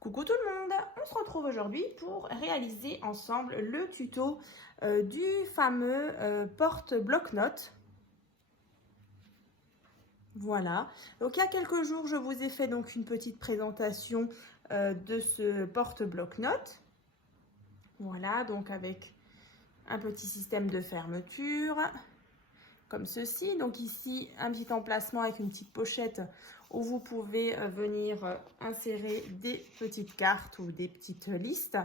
Coucou tout le monde, on se retrouve aujourd'hui pour réaliser ensemble le tuto du fameux porte bloc-notes. Voilà, donc il y a quelques jours je vous ai fait donc une petite présentation de ce porte bloc-notes. Voilà, donc avec un petit système de fermeture comme ceci. Donc ici, un petit emplacement avec une petite pochette où vous pouvez venir insérer des petites cartes ou des petites listes.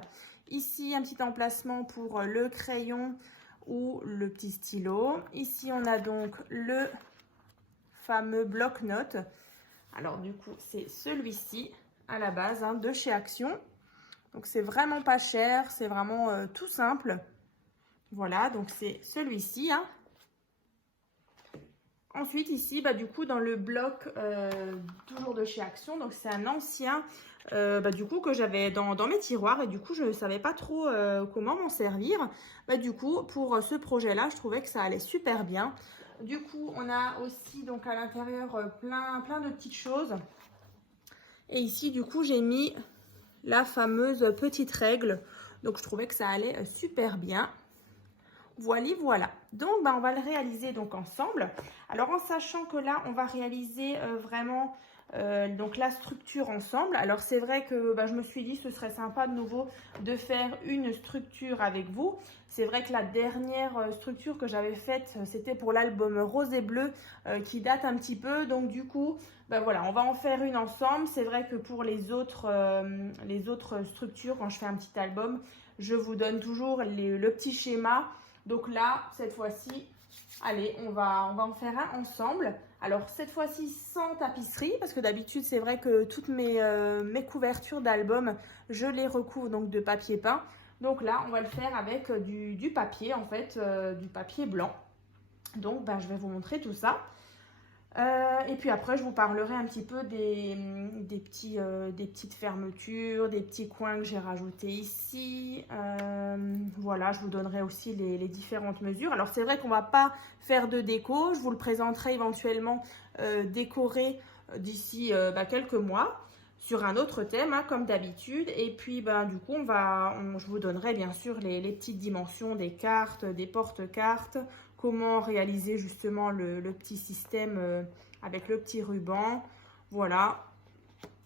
Ici, un petit emplacement pour le crayon ou le petit stylo. Ici, on a donc le fameux bloc-notes. Alors du coup, c'est celui-ci à la base de chez Action. Donc c'est vraiment pas cher, c'est vraiment tout simple. Voilà, donc c'est celui-ci. Ensuite ici, du coup dans le bloc toujours de chez Action, donc c'est un ancien du coup que j'avais dans mes tiroirs et du coup je ne savais pas trop comment m'en servir. Du coup pour ce projet-là, je trouvais que ça allait super bien. Du coup on a aussi donc à l'intérieur plein de petites choses. Et ici du coup j'ai mis la fameuse petite règle, donc je trouvais que ça allait super bien. Voilà. Donc, on va le réaliser donc ensemble. Alors, en sachant que là, on va réaliser vraiment donc la structure ensemble. Alors, c'est vrai que je me suis dit ce serait sympa de nouveau de faire une structure avec vous. C'est vrai que la dernière structure que j'avais faite, c'était pour l'album Rose et Bleu qui date un petit peu. Donc, du coup, voilà, on va en faire une ensemble. C'est vrai que pour les autres structures, quand je fais un petit album, je vous donne toujours le petit schéma. Donc là, cette fois-ci, allez, on va en faire un ensemble. Alors, cette fois-ci, sans tapisserie, parce que d'habitude, c'est vrai que toutes mes couvertures d'albums, je les recouvre donc de papier peint. Donc là, on va le faire avec du papier, en fait, du papier blanc. Donc, je vais vous montrer tout ça. Et puis après, je vous parlerai un petit peu des petites fermetures, des petits coins que j'ai rajoutés ici. Voilà, je vous donnerai aussi les différentes mesures. Alors, c'est vrai qu'on ne va pas faire de déco. Je vous le présenterai éventuellement décoré d'ici quelques mois sur un autre thème, comme d'habitude. Et puis, du coup, je vous donnerai bien sûr les petites dimensions des cartes, des porte-cartes, comment réaliser justement le petit système avec le petit ruban. Voilà.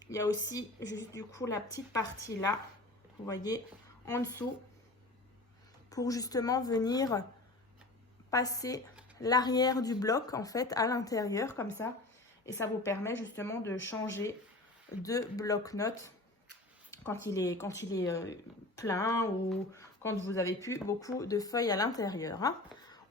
Il y a aussi juste du coup la petite partie là, vous voyez, en dessous, pour justement venir passer l'arrière du bloc en fait à l'intérieur comme ça. Et ça vous permet justement de changer de bloc-notes quand il est plein ou quand vous avez plus beaucoup de feuilles à l'intérieur.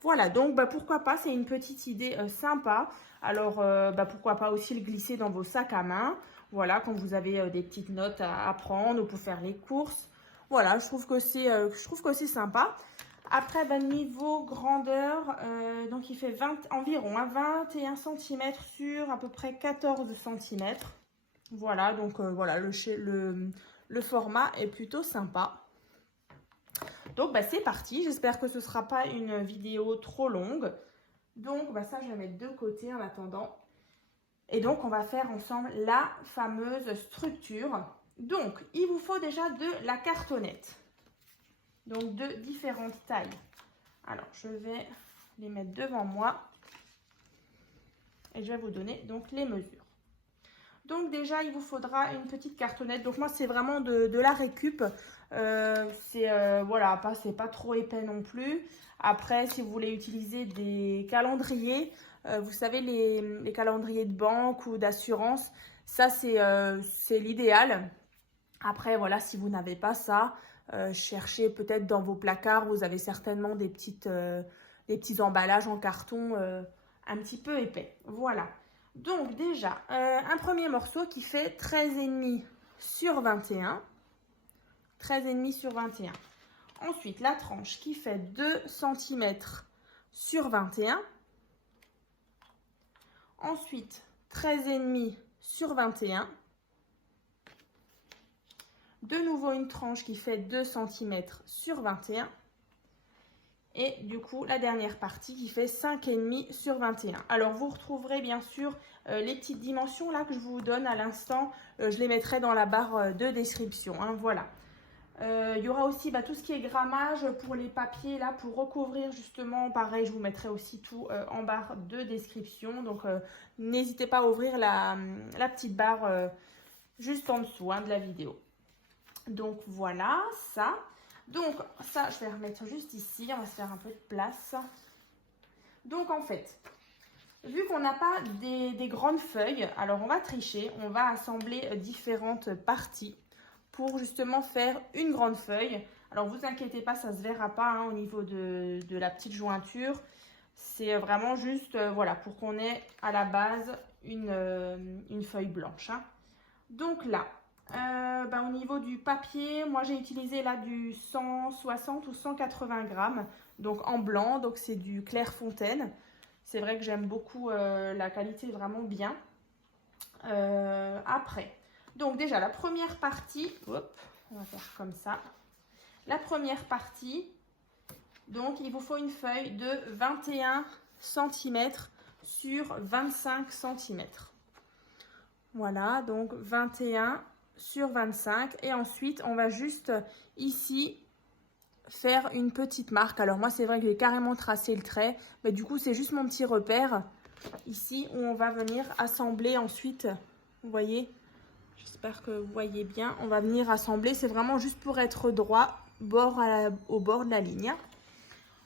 Voilà, donc pourquoi pas, c'est une petite idée sympa. Alors, pourquoi pas aussi le glisser dans vos sacs à main. Voilà, quand vous avez des petites notes à prendre ou pour faire les courses. Voilà, je trouve que c'est sympa. Après, niveau grandeur, donc il fait environ 21 cm sur à peu près 14 cm. Voilà, donc voilà, le format est plutôt sympa. Donc, c'est parti. J'espère que ce ne sera pas une vidéo trop longue. Donc, ça, je vais mettre de côté en attendant. Et donc, on va faire ensemble la fameuse structure. Donc, il vous faut déjà de la cartonnette. Donc, de différentes tailles. Alors, je vais les mettre devant moi. Et je vais vous donner donc les mesures. Donc déjà, il vous faudra une petite cartonnette. Donc moi, c'est vraiment de la récup. Voilà, c'est pas trop épais non plus. Après, si vous voulez utiliser des calendriers, vous savez, les calendriers de banque ou d'assurance, ça, c'est l'idéal. Après, voilà, si vous n'avez pas ça, cherchez peut-être dans vos placards. Vous avez certainement des petits emballages en carton un petit peu épais. Voilà. Donc déjà, un premier morceau qui fait 13,5 sur 21. 13,5 sur 21. Ensuite, la tranche qui fait 2 cm sur 21. Ensuite, 13,5 sur 21. De nouveau une tranche qui fait 2 cm sur 21. Et du coup, la dernière partie qui fait 5,5 sur 21. Alors, vous retrouverez bien sûr les petites dimensions là que je vous donne à l'instant. Je les mettrai dans la barre de description. Hein, voilà. Il y aura aussi tout ce qui est grammage pour les papiers là, pour recouvrir justement. Pareil, je vous mettrai aussi tout en barre de description. Donc, n'hésitez pas à ouvrir la petite barre juste en dessous de la vidéo. Donc, voilà ça. Donc, ça, je vais remettre juste ici. On va se faire un peu de place. Donc, en fait, vu qu'on n'a pas des grandes feuilles, alors on va tricher. On va assembler différentes parties pour justement faire une grande feuille. Alors, vous inquiétez pas, ça ne se verra pas au niveau de la petite jointure. C'est vraiment juste, voilà, pour qu'on ait à la base une feuille blanche. Hein. Donc là, au niveau du papier, moi j'ai utilisé là du 160 ou 180 grammes, donc en blanc, donc c'est du Clairefontaine. C'est vrai que j'aime beaucoup, la qualité est vraiment bien. Après, donc déjà la première partie, hop, on va faire comme ça. La première partie, donc il vous faut une feuille de 21 cm sur 25 cm. Voilà, donc 21 sur 25 et ensuite on va juste ici faire une petite marque. Alors moi c'est vrai que j'ai carrément tracé le trait, mais du coup c'est juste mon petit repère ici où on va venir assembler ensuite. Vous voyez, j'espère que vous voyez bien, on va venir assembler, c'est vraiment juste pour être droit au bord de la ligne.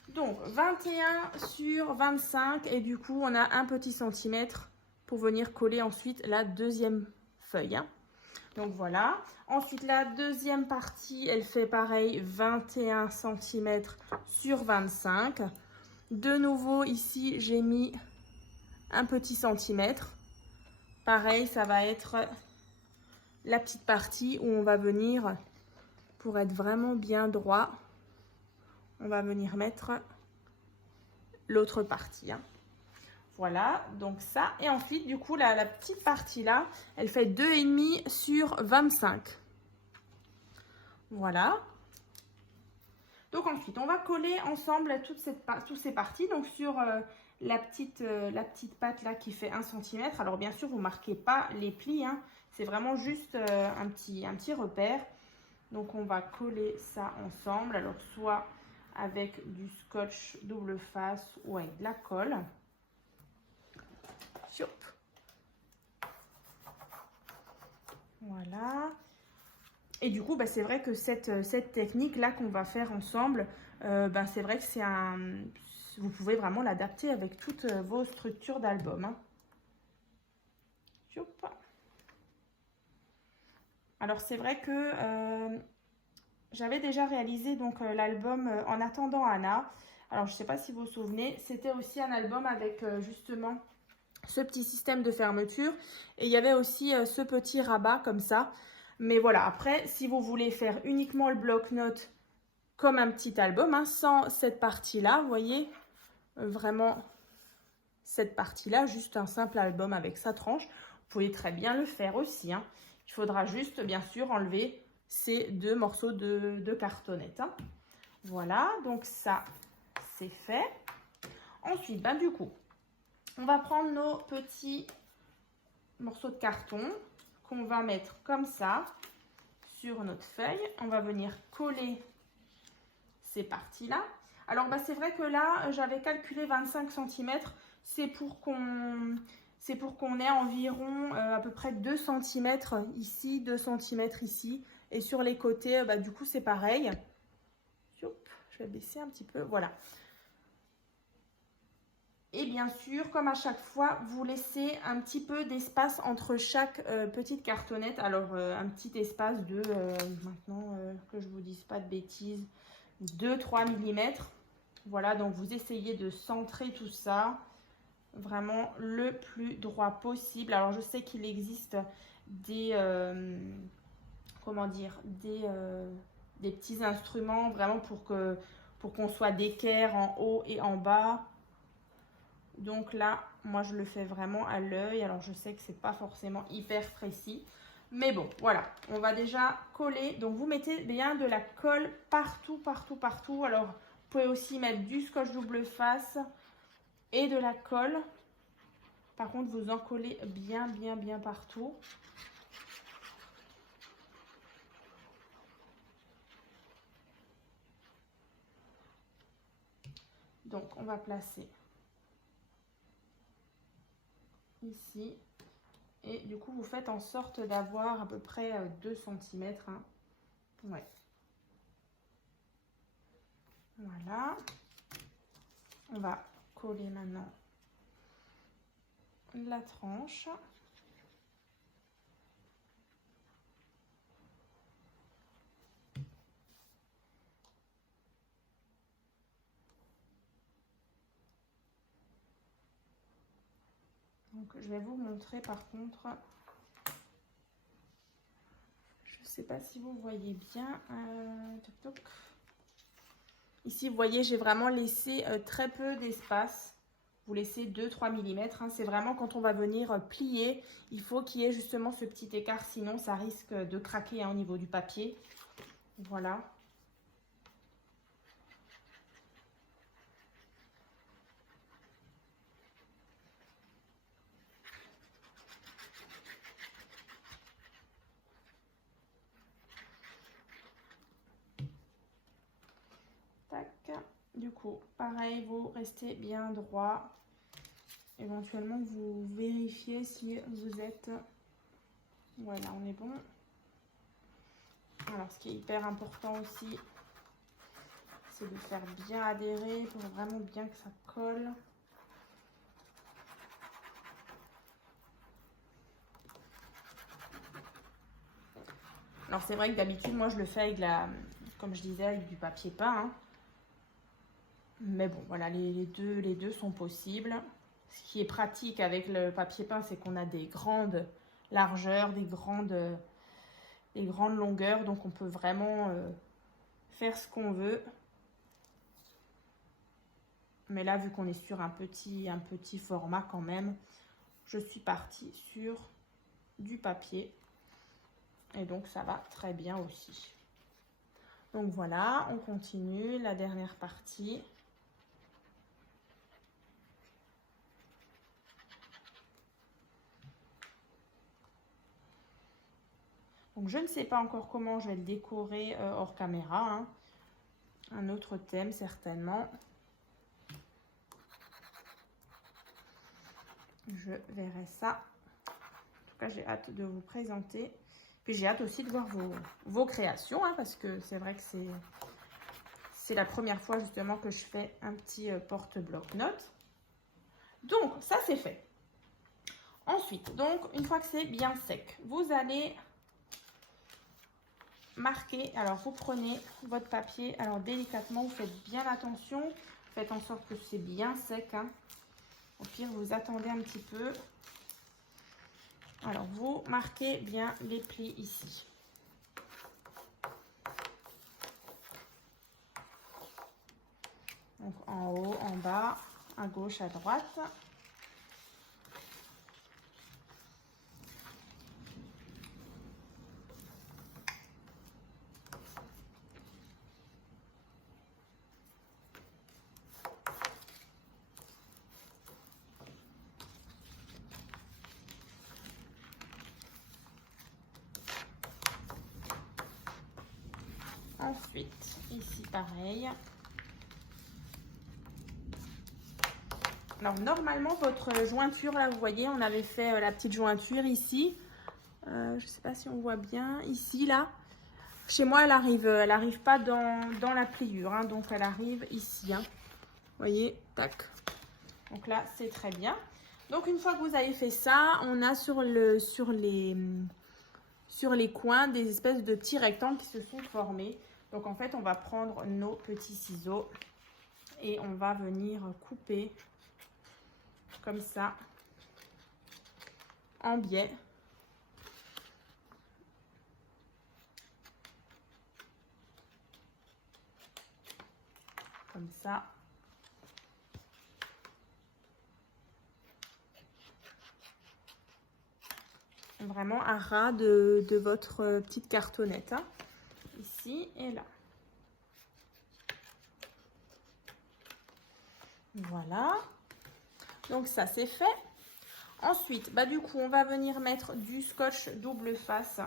Donc 21 sur 25 et du coup on a un petit centimètre pour venir coller ensuite la deuxième feuille. Donc voilà. Ensuite, la deuxième partie, elle fait pareil, 21 cm sur 25. De nouveau, ici, j'ai mis un petit centimètre. Pareil, ça va être la petite partie où on va venir, pour être vraiment bien droit, on va venir mettre l'autre partie. Hein. Voilà, donc ça. Et ensuite, du coup, la petite partie là, elle fait 2,5 sur 25. Voilà. Donc ensuite, on va coller ensemble toutes ces parties. Donc sur la petite patte là qui fait 1 cm. Alors bien sûr, vous ne marquez pas les plis. Hein. C'est vraiment juste un petit repère. Donc on va coller ça ensemble. Alors soit avec du scotch double face ou avec de la colle. Voilà. Et du coup, c'est vrai que cette technique-là qu'on va faire ensemble, c'est vrai que vous pouvez vraiment l'adapter avec toutes vos structures d'album. Hein. Alors, c'est vrai que j'avais déjà réalisé donc l'album En attendant Anna. Alors, je ne sais pas si vous vous souvenez, c'était aussi un album avec justement ce petit système de fermeture. Et il y avait aussi ce petit rabat comme ça. Mais voilà, après, si vous voulez faire uniquement le bloc-notes comme un petit album, hein, sans cette partie-là, vous voyez, vraiment cette partie-là, juste un simple album avec sa tranche, vous pouvez très bien le faire aussi. Hein. Il faudra juste, bien sûr, enlever ces deux morceaux de cartonnette. Hein. Voilà, donc ça, c'est fait. Ensuite, du coup, on va prendre nos petits morceaux de carton qu'on va mettre comme ça sur notre feuille. On va venir coller ces parties-là. Alors, c'est vrai que là, j'avais calculé 25 cm. C'est pour qu'on ait environ à peu près 2 cm ici, 2 cm ici. Et sur les côtés, du coup, c'est pareil. Je vais baisser un petit peu. Voilà. Et bien sûr, comme à chaque fois, vous laissez un petit peu d'espace entre chaque petite cartonnette. Alors, un petit espace de, maintenant que je ne vous dise pas de bêtises, 2-3 mm. Voilà, donc vous essayez de centrer tout ça vraiment le plus droit possible. Alors, je sais qu'il existe des, comment dire, des petits instruments vraiment pour qu'on soit d'équerre en haut et en bas. Donc là, moi, je le fais vraiment à l'œil. Alors, je sais que c'est pas forcément hyper précis. Mais bon, voilà. On va déjà coller. Donc, vous mettez bien de la colle partout, partout, partout. Alors, pouvez aussi mettre du scotch double face et de la colle. Par contre, vous en collez bien partout. Donc, on va placer ici. Et du coup, vous faites en sorte d'avoir à peu près 2 cm. Hein. Ouais. Voilà. On va coller maintenant la tranche. Donc, je vais vous montrer par contre. Je ne sais pas si vous voyez bien. Toc, toc. Ici, vous voyez, j'ai vraiment laissé très peu d'espace. Vous laissez 2-3 mm. Hein. C'est vraiment quand on va venir plier, il faut qu'il y ait justement ce petit écart. Sinon, ça risque de craquer hein, au niveau du papier. Voilà. Tac. Du coup, pareil, vous restez bien droit. Éventuellement, vous vérifiez si vous êtes... Voilà, on est bon. Alors, ce qui est hyper important aussi, c'est de faire bien adhérer pour vraiment bien que ça colle. Alors, c'est vrai que d'habitude, moi, je le fais avec comme je disais, avec du papier peint. Hein. Mais bon, voilà, les deux sont possibles. Ce qui est pratique avec le papier peint, c'est qu'on a des grandes largeurs, des grandes longueurs. Donc, on peut vraiment faire ce qu'on veut. Mais là, vu qu'on est sur un petit format quand même, je suis partie sur du papier. Et donc, ça va très bien aussi. Donc, voilà, on continue la dernière partie. Donc, je ne sais pas encore comment je vais le décorer hors caméra. Hein. Un autre thème, certainement. Je verrai ça. En tout cas, j'ai hâte de vous présenter. Puis, j'ai hâte aussi de voir vos créations. Hein, parce que c'est vrai que c'est la première fois, justement, que je fais un petit porte-bloc-notes. Donc, ça, c'est fait. Ensuite, donc, une fois que c'est bien sec, vous allez... marquer, alors vous prenez votre papier, alors délicatement, vous faites bien attention, faites en sorte que c'est bien sec, hein. Au pire, vous attendez un petit peu. Alors, vous marquez bien les plis ici. Donc, en haut, en bas, à gauche, à droite. Ensuite, ici, pareil. Alors, normalement, votre jointure, là, vous voyez, on avait fait la petite jointure ici. Je ne sais pas si on voit bien. Ici, là. Chez moi, elle arrive pas dans la pliure. Hein, donc, elle arrive ici. Hein. Vous voyez, tac. Donc là, c'est très bien. Donc, une fois que vous avez fait ça, on a sur les coins des espèces de petits rectangles qui se sont formés. Donc, en fait, on va prendre nos petits ciseaux et on va venir couper comme ça en biais. Comme ça. Vraiment à ras de votre petite cartonnette. Hein. Ici et là. Voilà. Donc ça c'est fait. Ensuite, bah, du coup, on va venir mettre du scotch double face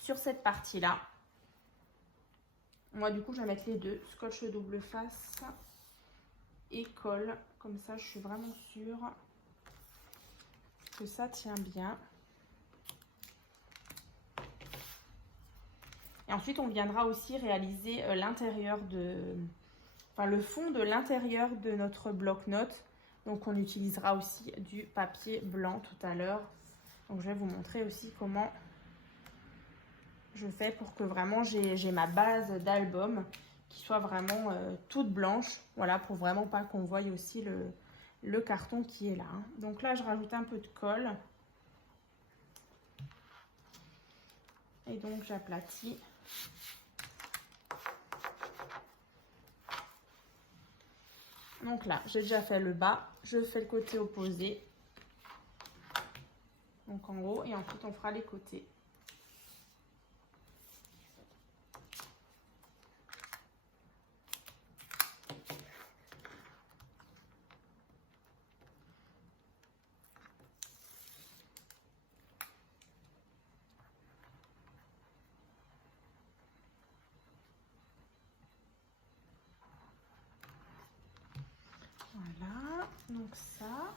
sur cette partie-là. Moi, du coup, je vais mettre les deux, scotch double face et colle. Comme ça, je suis vraiment sûre que ça tient bien. Et ensuite, on viendra aussi réaliser l'intérieur le fond de l'intérieur de notre bloc-notes. Donc, on utilisera aussi du papier blanc tout à l'heure. Donc, je vais vous montrer aussi comment je fais pour que vraiment j'ai ma base d'album qui soit vraiment toute blanche. Voilà, pour vraiment pas qu'on voie aussi le carton qui est là. Hein. Donc là, je rajoute un peu de colle. Et donc, j'aplatis. Donc là, j'ai déjà fait le bas. Je fais le côté opposé. Donc en haut. Et ensuite, on fera les côtés. Voilà, donc ça.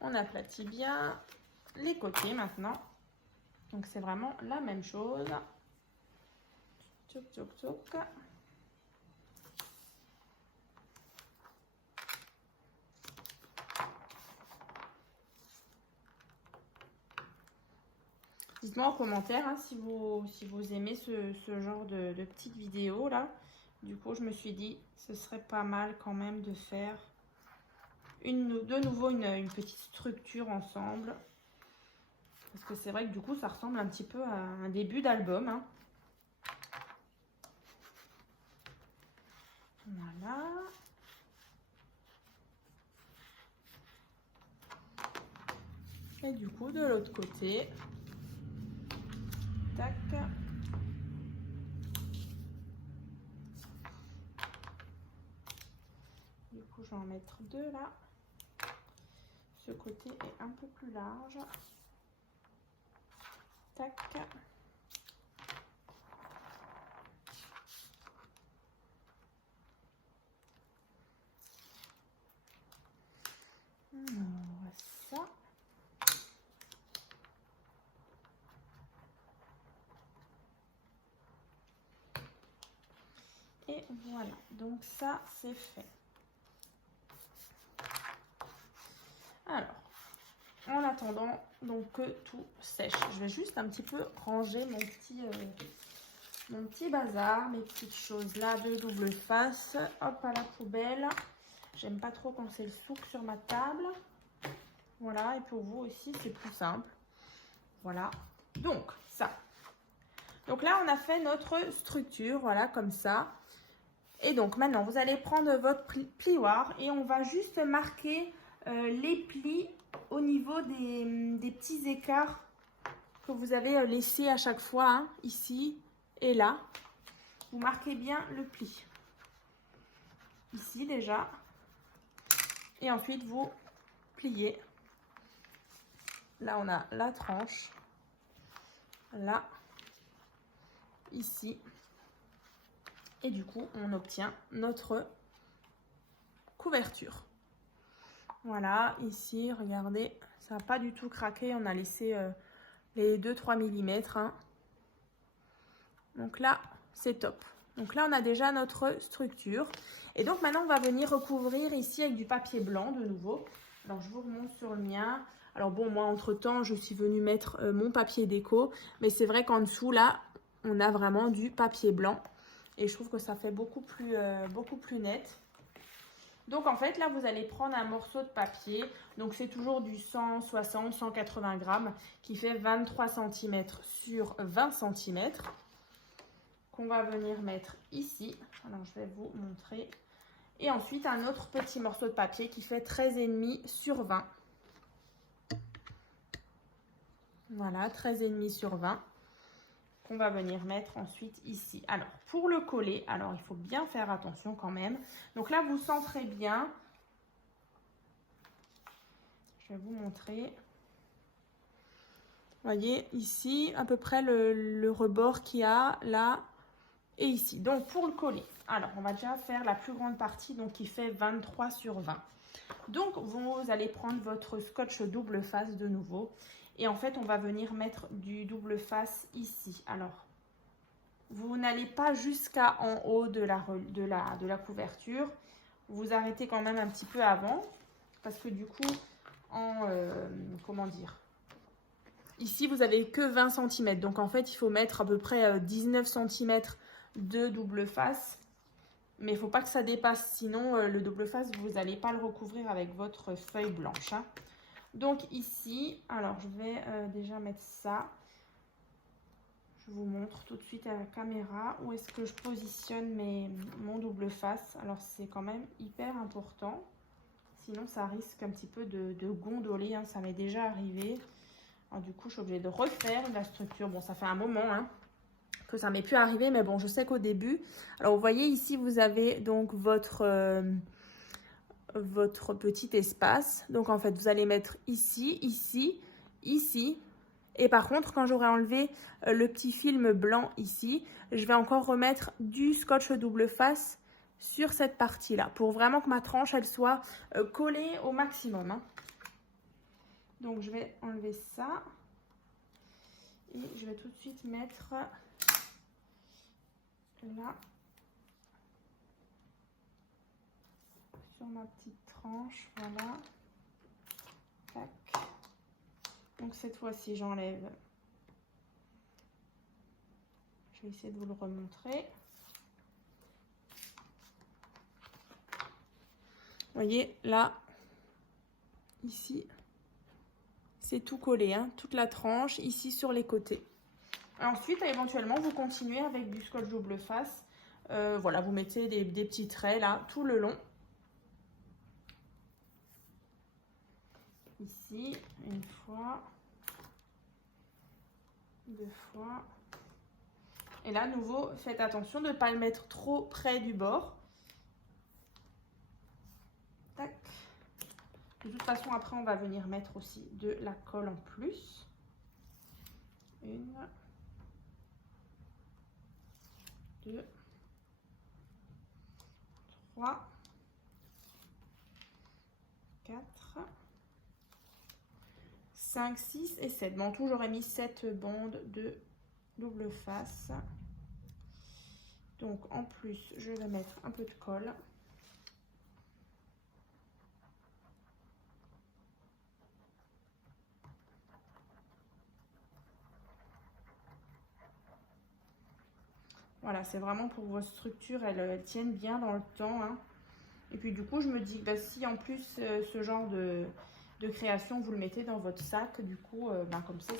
On aplatit bien les côtés maintenant. Donc c'est vraiment la même chose. Tchouk, tchouk, tchouk. Dites-moi en commentaire hein, si vous aimez ce genre de petites vidéos là. Du coup, je me suis dit ce serait pas mal quand même de faire de nouveau une petite structure ensemble. Parce que c'est vrai que du coup, ça ressemble un petit peu à un début d'album. Hein. Voilà. Et du coup, de l'autre côté. Tac. Du coup, je vais en mettre deux là. Ce côté est un peu plus large. Tac. Ça. Et voilà, donc ça c'est fait. Alors, en attendant donc que tout sèche, je vais juste un petit peu ranger mon petit bazar, mes petites choses là de double face. Hop, à la poubelle. J'aime pas trop quand c'est le souk sur ma table. Voilà, et pour vous aussi, c'est plus simple. Voilà, donc ça. Donc là, on a fait notre structure, voilà, comme ça. Et donc maintenant, vous allez prendre votre plioir et on va juste marquer les plis au niveau des petits écarts que vous avez laissés à chaque fois, hein, ici et là. Vous marquez bien le pli. Ici déjà. Et ensuite, vous pliez. Là, on a la tranche. Là. Ici. Et du coup, on obtient notre couverture. Voilà, ici, regardez, ça n'a pas du tout craqué. On a laissé les 2-3 mm. Hein. Donc là, c'est top. Donc là, on a déjà notre structure. Et donc maintenant, on va venir recouvrir ici avec du papier blanc de nouveau. Alors, je vous remonte sur le mien. Alors bon, moi, entre-temps, je suis venue mettre mon papier déco. Mais c'est vrai qu'en dessous, là, on a vraiment du papier blanc. Et je trouve que ça fait beaucoup plus net. Donc en fait, là, vous allez prendre un morceau de papier. Donc c'est toujours du 160-180 grammes qui fait 23 cm sur 20 cm. Qu'on va venir mettre ici. Alors je vais vous montrer. Et ensuite, un autre petit morceau de papier qui fait 13,5 sur 20. Voilà, 13,5 sur 20. Qu'on va venir mettre ensuite ici. Alors, pour le coller, alors il faut bien faire attention quand même. Donc là, vous centrez bien. Je vais vous montrer. Voyez, ici, à peu près le rebord qu'il y a là et ici. Donc, pour le coller, alors, on va déjà faire la plus grande partie, donc qui fait 23 sur 20. Donc, vous allez prendre votre scotch double face de nouveau. Et en fait, on va venir mettre du double face ici. Alors, vous n'allez pas jusqu'à en haut de la couverture. Vous arrêtez quand même un petit peu avant. Parce que du coup, comment dire, ici, vous avez que 20 cm. Donc, en fait, il faut mettre à peu près 19 cm de double face. Mais il ne faut pas que ça dépasse. Sinon, le double face, vous n'allez pas le recouvrir avec votre feuille blanche. Hein. Donc, ici, alors, je vais déjà mettre ça. Je vous montre tout de suite à la caméra où est-ce que je positionne mon double face. Alors, c'est quand même hyper important. Sinon, ça risque un petit peu de gondoler. Hein. Ça m'est déjà arrivé. Alors, du coup, je suis obligée de refaire la structure. Bon, ça fait un moment hein, que ça m'est plus arrivé. Mais bon, je sais qu'au début... Alors, vous voyez ici, vous avez donc votre petit espace. Donc, en fait, vous allez mettre ici, ici, ici. Et par contre, quand j'aurai enlevé le petit film blanc ici, je vais encore remettre du scotch double face sur cette partie-là pour vraiment que ma tranche, elle soit collée au maximum. Hein. Donc, je vais enlever ça. Et je vais tout de suite mettre là, sur ma petite tranche. Voilà. Tac. Donc, cette fois-ci, j'enlève. Je vais essayer de vous le remontrer. Vous voyez, là, ici, c'est tout collé, hein, toute la tranche, ici sur les côtés. Et ensuite, éventuellement, vous continuez avec du scotch double face. Voilà, vous mettez des petits traits, là, tout le long. Ici, une fois, deux fois. Et là, à nouveau, faites attention de ne pas le mettre trop près du bord. Tac. De toute façon, après, on va venir mettre aussi de la colle en plus. Une, deux, trois, quatre, 5, 6 et 7. Bon, en tout, j'aurais mis 7 bandes de double face. Donc, en plus, je vais mettre un peu de colle. Voilà, c'est vraiment pour vos structures, elles tiennent bien dans le temps. Hein. Et puis, du coup, je me dis que bah, si en plus, ce genre de création, vous le mettez dans votre sac, du coup, bah, comme ça,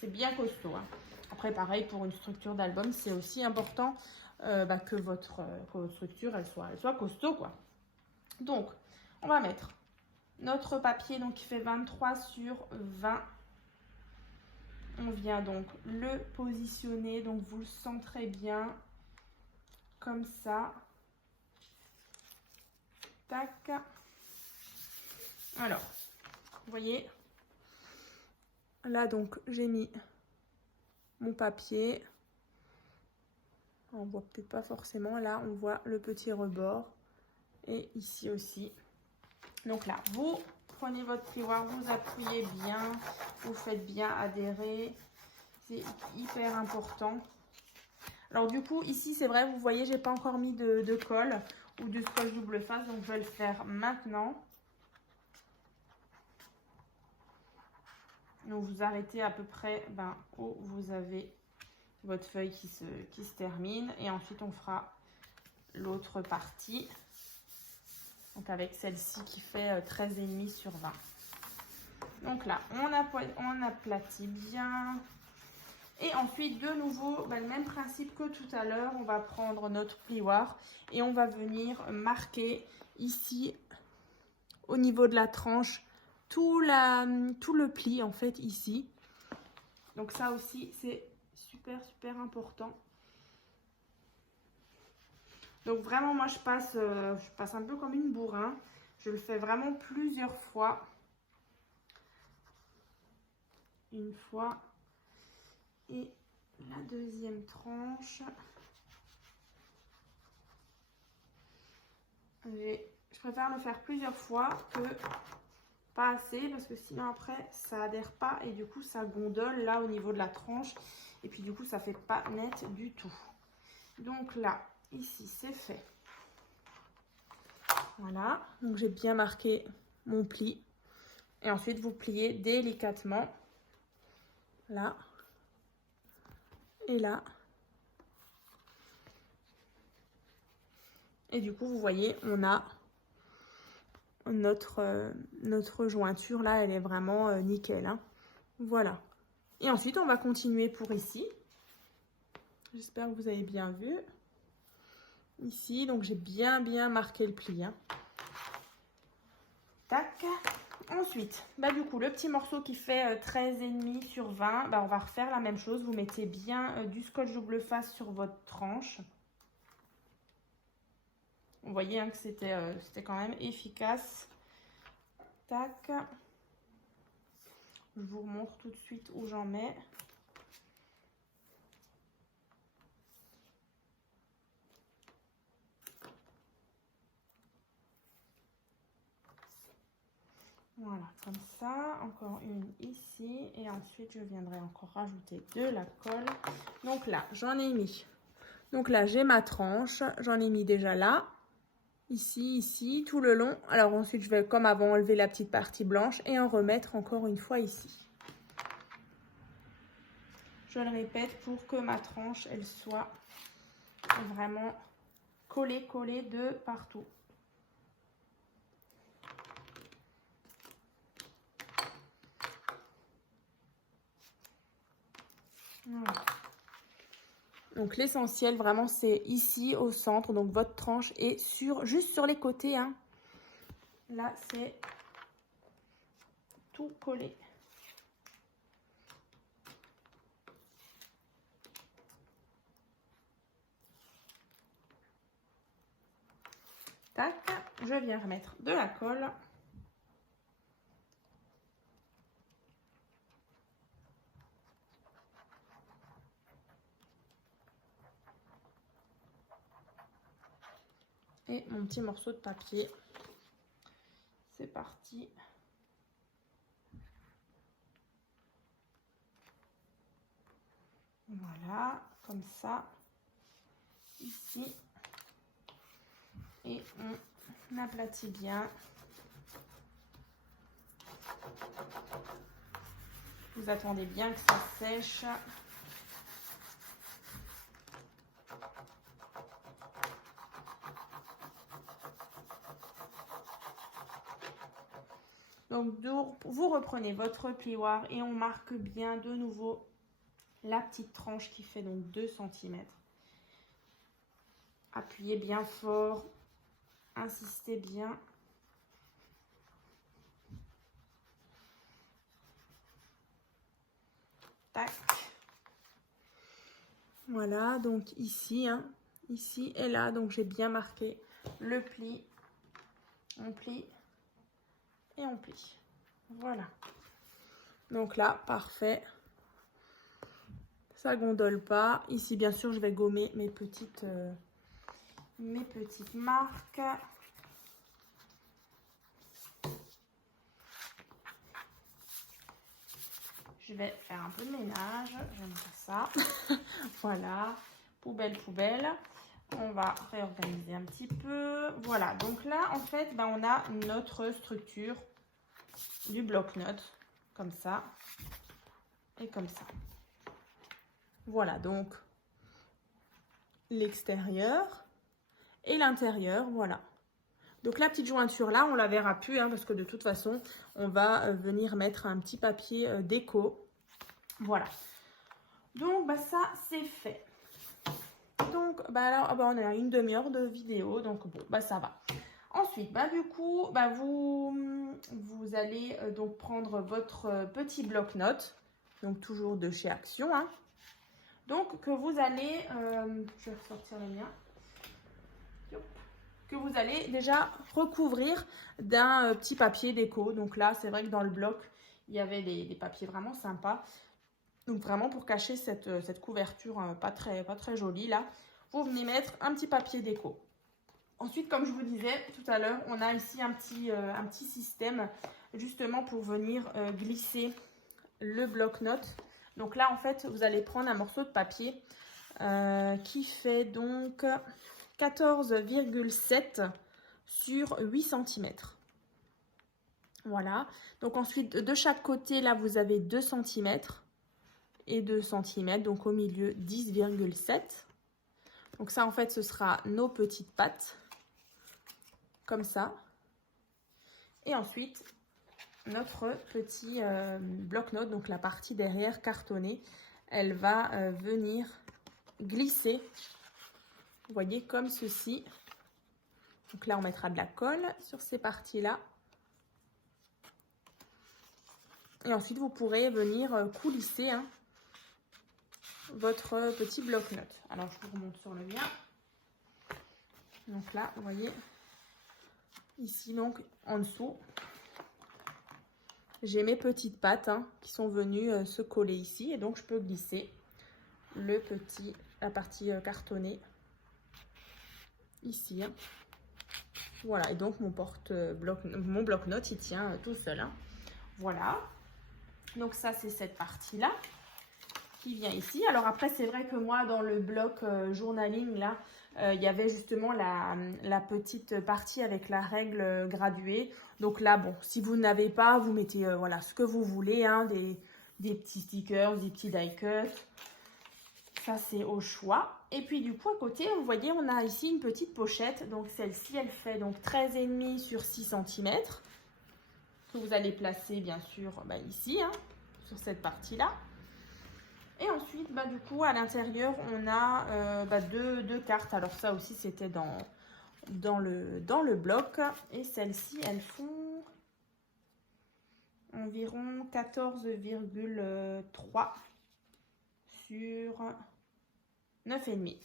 c'est bien costaud. Hein. Après, pareil, pour une structure d'album, c'est aussi important bah, que votre structure, elle soit costaud, quoi. Donc, on va mettre notre papier donc, qui fait 23 sur 20. On vient donc le positionner, donc vous le centrez bien, comme ça. Tac. Alors, vous voyez, là donc j'ai mis mon papier. On voit peut-être pas forcément, là on voit le petit rebord. Et ici aussi. Donc là, vous prenez votre plioir, vous appuyez bien, vous faites bien adhérer. C'est hyper important. Alors du coup, ici, c'est vrai, vous voyez, j'ai pas encore mis de colle ou de scotch double face, donc je vais le faire maintenant. Donc vous arrêtez à peu près où vous avez votre feuille qui se termine. Et ensuite, on fera l'autre partie. Donc avec celle-ci qui fait 13,5 sur 20. Donc là, on aplatit bien. Et ensuite, de nouveau, le même principe que tout à l'heure. On va prendre notre plioir et on va venir marquer ici, au niveau de la tranche, tout le pli en fait ici. Donc ça aussi, c'est super, super important. Donc vraiment, moi, je passe un peu comme une bourrin. Je le fais vraiment plusieurs fois. Une fois. Et la deuxième tranche. Je préfère le faire plusieurs fois que pas assez, parce que sinon après ça adhère pas et du coup ça gondole là au niveau de la tranche et puis du coup ça fait pas net du tout. Donc là, ici c'est fait. Voilà, donc j'ai bien marqué mon pli et ensuite vous pliez délicatement là et là. Et du coup, vous voyez, on a notre jointure là, elle est vraiment nickel. Hein. Voilà. Et ensuite, on va continuer pour ici. J'espère que vous avez bien vu. Ici, donc j'ai bien marqué le pli. Hein. Tac. Ensuite, du coup, le petit morceau qui fait 13,5 sur 20, on va refaire la même chose. Vous mettez bien du scotch double face sur votre tranche. Vous voyez hein, que c'était quand même efficace. Tac. Je vous montre tout de suite où j'en mets. Voilà, comme ça. Encore une ici. Et ensuite, je viendrai encore rajouter de la colle. Donc là, j'en ai mis. Donc là, j'ai ma tranche. J'en ai mis déjà là. Ici, tout le long. Alors ensuite, je vais comme avant enlever la petite partie blanche et en remettre encore une fois ici. Je le répète pour que ma tranche, elle soit vraiment collée de partout. Voilà. Donc l'essentiel vraiment c'est ici au centre, donc votre tranche est juste sur les côtés. Hein. Là c'est tout collé. Tac, je viens remettre de la colle. Et mon petit morceau de papier. C'est parti. Voilà, comme ça. Ici. Et on aplatit bien. Vous attendez bien que ça sèche. Donc, vous reprenez votre plioir et on marque bien de nouveau la petite tranche qui fait donc 2 cm. Appuyez bien fort, insistez bien. Tac. Voilà, donc ici, hein, ici et là, donc j'ai bien marqué le pli. On plie et on plie. Voilà. Donc là, parfait. Ça gondole pas. Ici, bien sûr, je vais gommer mes petites marques. Je vais faire un peu de ménage. J'aime pas ça. Voilà. Poubelle. On va réorganiser un petit peu. Voilà. Donc là, en fait, on a notre structure du bloc-notes. Comme ça. Et comme ça. Voilà. Donc, l'extérieur et l'intérieur. Voilà. Donc la petite jointure là, on la verra plus hein, parce que de toute façon, on va venir mettre un petit papier déco. Voilà. Donc ça, c'est fait. Donc alors, on a une demi-heure de vidéo, donc bon, ça va. Ensuite, du coup, vous allez donc prendre votre petit bloc-notes. Donc toujours de chez Action, hein. Donc que vous allez, je vais ressortir le mien, que vous allez déjà recouvrir d'un petit papier déco. Donc là, c'est vrai que dans le bloc, il y avait des papiers vraiment sympas. Donc vraiment pour cacher cette couverture pas très jolie là, vous venez mettre un petit papier déco. Ensuite, comme je vous disais tout à l'heure, on a ici un petit système justement pour venir glisser le bloc-notes. Donc là, en fait, vous allez prendre un morceau de papier qui fait donc 14,7 sur 8 cm. Voilà. Donc ensuite, de chaque côté, là, vous avez 2 cm et 2 cm. Donc au milieu, 10,7. Donc ça, en fait, ce sera nos petites pattes. Comme ça. Et ensuite, notre petit bloc-notes, donc la partie derrière cartonnée, elle va venir glisser. Vous voyez, comme ceci. Donc là, on mettra de la colle sur ces parties-là. Et ensuite, vous pourrez venir coulisser votre petit bloc-notes. Alors, je vous remonte sur le mien. Donc là, vous voyez, ici, donc, en dessous, j'ai mes petites pattes qui sont venues se coller ici. Et donc, je peux glisser la partie cartonnée ici. Voilà, et donc mon bloc-notes, il tient tout seul. Voilà. Donc ça, c'est cette partie-là qui vient ici. Alors après, c'est vrai que moi, dans le bloc journaling, là, il y avait justement la petite partie avec la règle graduée. Donc là, bon, si vous n'avez pas, vous mettez voilà, ce que vous voulez, des petits stickers, des petits die-cuts. Ça, c'est au choix. Et puis, du coup, à côté, vous voyez, on a ici une petite pochette. Donc, celle-ci, elle fait donc 13,5 sur 6 cm. Que vous allez placer, bien sûr, ici, sur cette partie-là. Et ensuite, du coup, à l'intérieur, on a deux cartes. Alors, ça aussi, c'était dans le bloc. Et celles-ci, elles font environ 14,3 sur 9,5.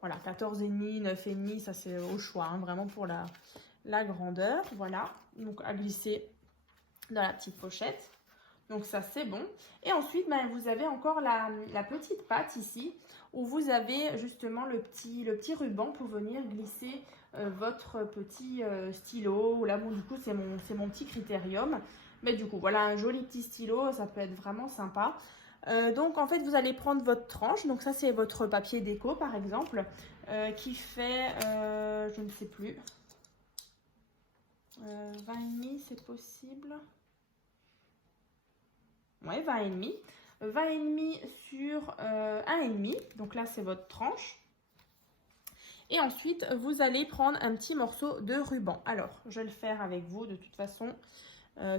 Voilà, 14,5, 9,5, ça c'est au choix, vraiment pour la grandeur. Voilà, donc à glisser dans la petite pochette. Donc ça c'est bon. Et ensuite, vous avez encore la petite patte ici, où vous avez justement le petit ruban pour venir glisser votre petit stylo. Ou là, bon, du coup, c'est mon petit critérium. Mais du coup, voilà, un joli petit stylo, ça peut être vraiment sympa. Donc en fait vous allez prendre votre tranche, donc ça c'est votre papier déco par exemple, qui fait, je ne sais plus, 20,5 c'est possible, ouais 20,5, 20,5 sur 1,5, donc là c'est votre tranche. Et ensuite vous allez prendre un petit morceau de ruban. Alors je vais le faire avec vous de toute façon,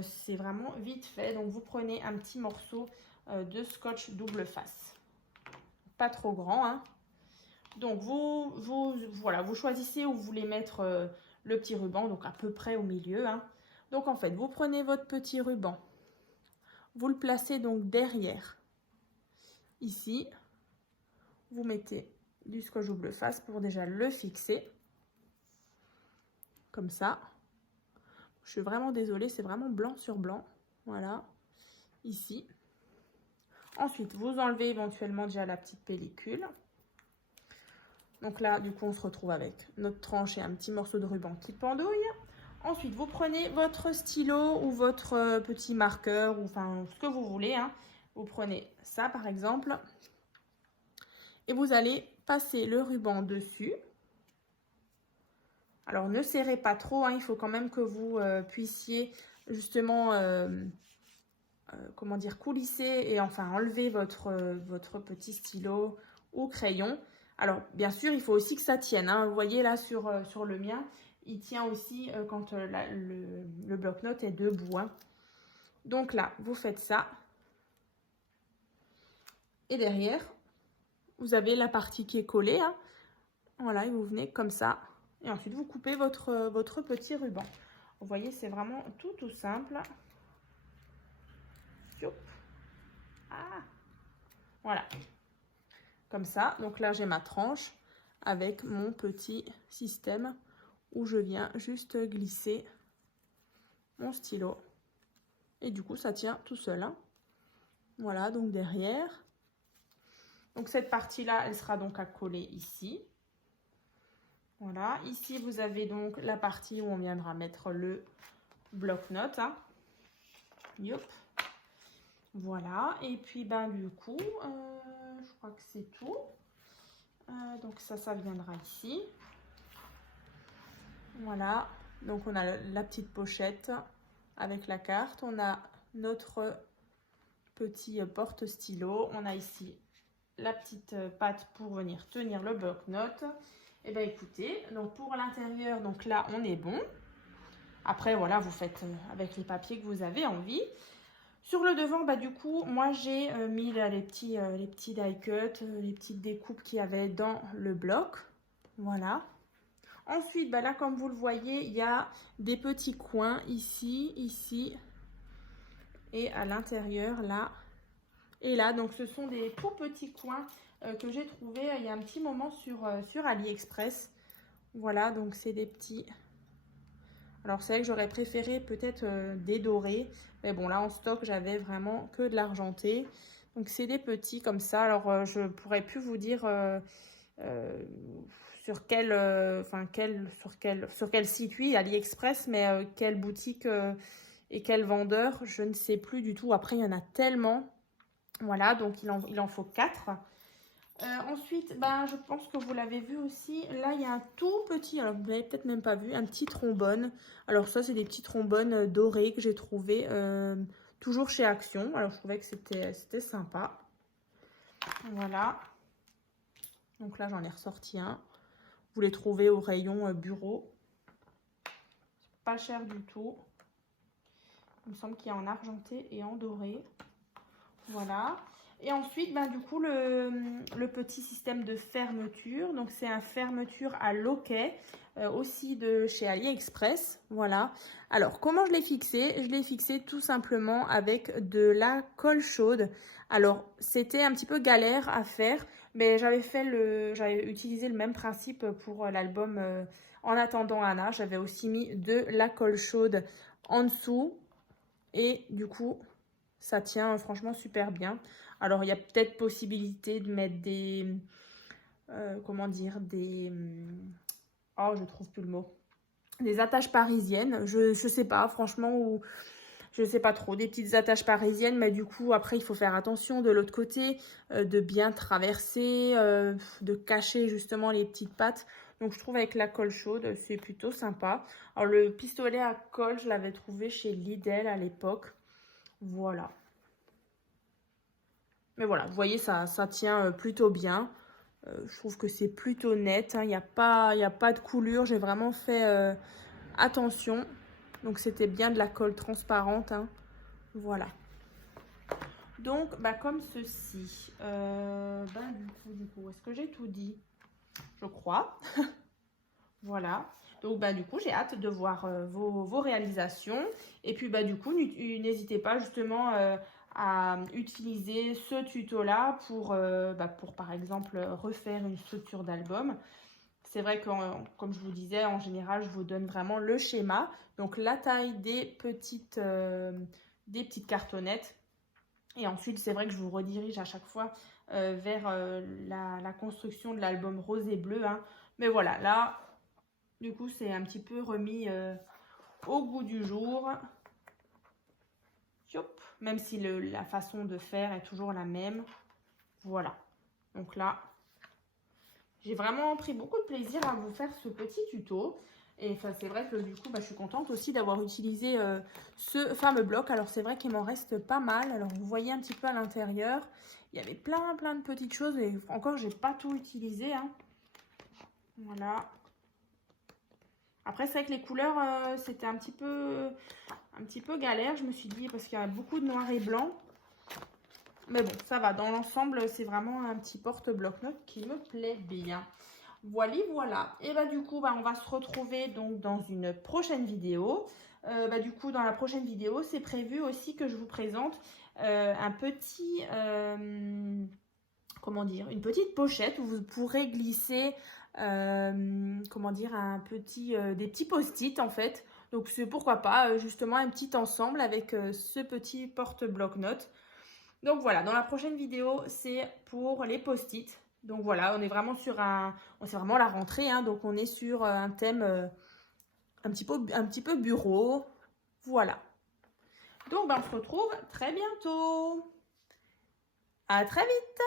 c'est vraiment vite fait. Donc vous prenez un petit morceau de scotch double face, pas trop grand, Donc voilà, vous choisissez où vous voulez mettre le petit ruban, donc à peu près au milieu, Donc en fait, vous prenez votre petit ruban, vous le placez donc derrière, ici, vous mettez du scotch double face pour déjà le fixer, comme ça. Je suis vraiment désolée, c'est vraiment blanc sur blanc, voilà, ici. Ensuite, vous enlevez éventuellement déjà la petite pellicule. Donc là, du coup, on se retrouve avec notre tranche et un petit morceau de ruban qui pendouille. Ensuite, vous prenez votre stylo ou votre petit marqueur, ou enfin, ce que vous voulez. Vous prenez ça, par exemple. Et vous allez passer le ruban dessus. Alors, ne serrez pas trop. Il faut quand même que vous puissiez justement... comment dire, coulisser et enfin enlever votre petit stylo ou crayon. Alors bien sûr il faut aussi que ça tienne, Vous voyez là sur le mien, il tient aussi quand le bloc-notes est debout, Donc là vous faites ça et derrière vous avez la partie qui est collée, Voilà, et vous venez comme ça et ensuite vous coupez votre petit ruban. Vous voyez, c'est vraiment tout simple. Voilà. Comme ça. Donc là, j'ai ma tranche avec mon petit système où je viens juste glisser mon stylo. Et du coup, ça tient tout seul. Hein. Voilà, donc derrière. Donc cette partie-là, elle sera donc à coller ici. Voilà, ici, vous avez donc la partie où on viendra mettre le bloc-notes. Hein. Yop. Voilà, et puis ben du coup, je crois que c'est tout. Donc ça viendra ici. Voilà, donc on a la petite pochette avec la carte. On a notre petit porte-stylo. On a ici la petite patte pour venir tenir le bloc-notes. Et bien écoutez, donc pour l'intérieur, donc là on est bon. Après voilà, vous faites avec les papiers que vous avez envie. Sur le devant, bah, du coup, moi j'ai mis là, les petits die cut, les petites découpes qu'il y avait dans le bloc. Voilà. Ensuite, bah, là comme vous le voyez, il y a des petits coins ici, ici et à l'intérieur là. Et là, donc ce sont des tout petits coins que j'ai trouvés il y a un petit moment sur AliExpress. Voilà, donc c'est des petits... Alors c'est vrai que j'aurais préféré peut-être des dorés. Mais bon, là en stock, j'avais vraiment que de l'argenté. Donc c'est des petits comme ça. Alors je pourrais plus vous dire sur quel site, oui, AliExpress, mais quelle boutique et quel vendeur, je ne sais plus du tout. Après, il y en a tellement. Voilà, donc il en faut 4. Ensuite, ben, je pense que vous l'avez vu aussi. Là, il y a un tout petit, alors vous l'avez peut-être même pas vu, un petit trombone. Alors ça, c'est des petits trombones dorés que j'ai trouvé toujours chez Action. Alors je trouvais que c'était sympa. Voilà. Donc là, j'en ai ressorti un. Vous les trouvez au rayon bureau. Pas cher du tout. Il me semble qu'il y a en argenté et en doré. Voilà. Et ensuite, ben, du coup, le petit système de fermeture. Donc, c'est un fermeture à loquet, aussi de chez AliExpress. Voilà. Alors, comment je l'ai fixé? Je l'ai fixé tout simplement avec de la colle chaude. Alors, c'était un petit peu galère à faire, mais j'avais utilisé le même principe pour l'album En attendant Anna. J'avais aussi mis de la colle chaude en dessous. Et du coup, ça tient franchement super bien. Alors, il y a peut-être possibilité de mettre des... comment dire? Des... oh, je trouve plus le mot. Des attaches parisiennes. Je sais pas, franchement, ou... je sais pas trop. Des petites attaches parisiennes, mais du coup, après, il faut faire attention de l'autre côté, de bien traverser, de cacher justement les petites pattes. Donc, je trouve avec la colle chaude, c'est plutôt sympa. Alors, le pistolet à colle, je l'avais trouvé chez Lidl à l'époque. Voilà. Mais voilà, vous voyez, ça tient plutôt bien. Je trouve que c'est plutôt net. Il n'y a pas de coulure. J'ai vraiment fait attention. Donc, c'était bien de la colle transparente. Hein. Voilà. Donc, bah, comme ceci. Du coup, est-ce que j'ai tout dit? Je crois. Voilà. Donc, bah, du coup, j'ai hâte de voir vos réalisations. Et puis, bah, du coup, n'hésitez pas justement à utiliser ce tuto-là pour, par exemple, refaire une structure d'album. C'est vrai que, comme je vous disais, en général, je vous donne vraiment le schéma. Donc, la taille des petites cartonnettes. Et ensuite, c'est vrai que je vous redirige à chaque fois vers la construction de l'album rose et bleu. Hein. Mais voilà, là, du coup, c'est un petit peu remis au goût du jour. Même si la façon de faire est toujours la même. Voilà. Donc là, j'ai vraiment pris beaucoup de plaisir à vous faire ce petit tuto. Et c'est vrai que du coup, je suis contente aussi d'avoir utilisé ce fameux bloc. Alors, c'est vrai qu'il m'en reste pas mal. Alors, vous voyez un petit peu à l'intérieur. Il y avait plein de petites choses. Et encore, j'ai pas tout utilisé. Hein. Voilà. Après, c'est vrai que les couleurs, c'était un petit peu galère, je me suis dit, parce qu'il y a beaucoup de noir et blanc. Mais bon, ça va. Dans l'ensemble, c'est vraiment un petit porte-bloc-notes qui me plaît bien. Voilà. Et bah du coup, on va se retrouver donc dans une prochaine vidéo. Du coup, dans la prochaine vidéo, c'est prévu aussi que je vous présente un petit, comment dire, une petite pochette où vous pourrez glisser, comment dire, des petits post-it en fait. Donc c'est pourquoi pas justement un petit ensemble avec ce petit porte-bloc-notes. Donc voilà, dans la prochaine vidéo, c'est pour les post-it. Donc voilà, on est vraiment sur c'est vraiment la rentrée, hein, donc on est sur un thème un petit peu bureau. Voilà. Donc ben, on se retrouve très bientôt. À très vite.